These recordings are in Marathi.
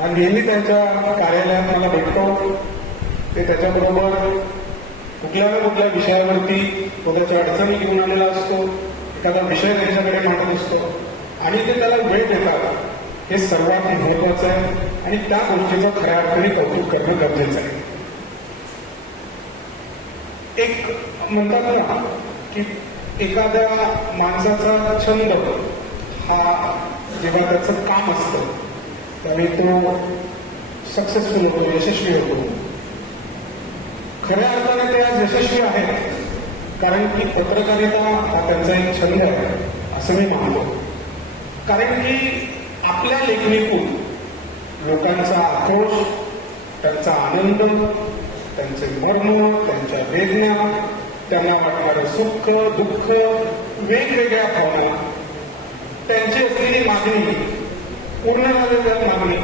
आणि नेहमी त्यांच्या कार्यालयात मला भेटतो. ते त्याच्याबरोबर कुठल्या ना कुठल्या विषयावरती स्वतःच्या अडचणी घेऊन आलेला असतो एखादा विषय त्यांच्याकडे मांडत असतो. आणि ते त्याला वेळ देतात. हे सर्वात महत्वाचं आहे आणि त्या गोष्टीचं खऱ्या अर्थाने कौतुक करणं गरजेचं आहे. एक म्हणतात ना की एखाद्या माणसाचा छंद हा जेव्हा त्याचं काम असतं त्यावेळी तो सक्सेसफुल होतो यशस्वी होतो. खऱ्या अर्थाने ते आज यशस्वी आहेत. कारण की पत्रकारिता हा त्यांचा एक छंद आहे असं मी मानतो. कारण की आपल्या लेखणीतून लोकांचा आक्रोश त्यांचा आनंद त्यांचे मर्म त्यांच्या वेदना त्यांना वाटणारं सुख दुःख वेगवेगळ्या भावना त्यांची असलेली मागणी पूर्ण झालेल्या मागणी.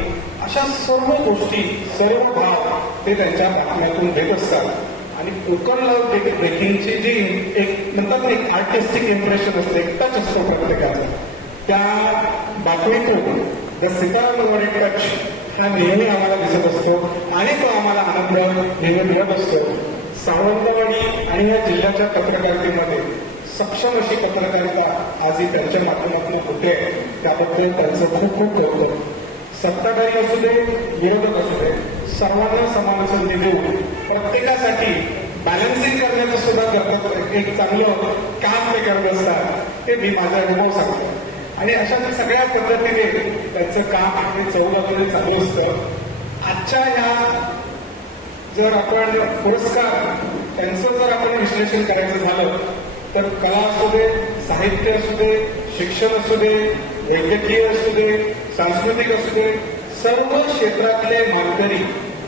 अशा सर्व गोष्टी सर्व भाव ते त्यांच्या बातम्यातून देत असतात. आणि कोकण लव ब्रेकिंगची जी एक म्हणतात ना एक आर्टिस्टिक इम्प्रेशन असते एक टच असतो प्रत्येकाला. त्या बातमीतून द सितारामध्ये टच हा नेहमी आम्हाला दिसत असतो. आणि तो आम्हाला आनंद नेहमी मिळत असतो. सावंतवाडी आणि या जिल्ह्याच्या पत्रकारितेमध्ये सक्षम अशी पत्रकारिता आजही त्यांच्या माध्यमातून होते. त्याबद्दल त्यांचं खूप खूप कौतुक. सत्ताधारी असू दे विरोधक असू दे सर्वांना समान संधी देऊन प्रत्येकासाठी बॅलन्सिंग करण्याचं सुद्धा करतात. एक चांगलं काम ते करत असतात ते मी माझा अनुभव सांगतो. आणि अशा सगळ्या पद्धतीने त्यांचं काम हे चौबाजूने चालू असतं. आजच्या ह्या जर आपण पुरस्कार त्यांचं जर आपण विश्लेषण करायचं झालं तर कला असू दे साहित्य असू दे शिक्षण असू दे वैद्यकीय असू दे सांस्कृतिक असू दे सर्व क्षेत्रातले मानकरी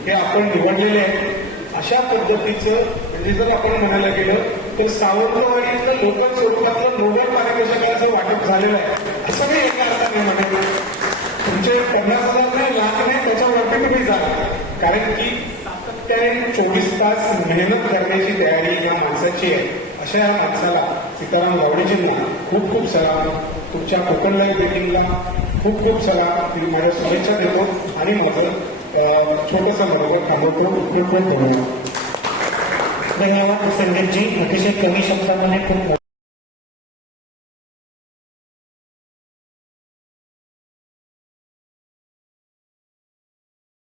हे आपण निवडलेले आहेत. अशा पद्धतीचं म्हणजे जर आपण म्हणायला गेलं तर सावंतवाडीतलं लोकल स्वरूपातलं नोबेल पारितोषिकाचं वाटप झालेलं आहे. असं काही एका अर्थाने म्हणायचं तुमचे पन्नास हजार नाही लाख नाही त्याच्यावरती तुम्ही झाला. कारण की सातत्याने चोवीस तास मेहनत करण्याची तयारी या माणसाची आहे. अशा या माणसाला सीताराम गावडेजींना खूप खूप सलाम. तुमच्या कोकण लाईव्ह मीटिंगला खूप खूप सलाम. मी माझ्या शुभेच्छा देतो आणि माझं छोटंसं मनोगत थांबवतो खूप खूप धन्यवाद धन्यवाद संदीपजी. अतिशय कमी शब्दामध्ये खूप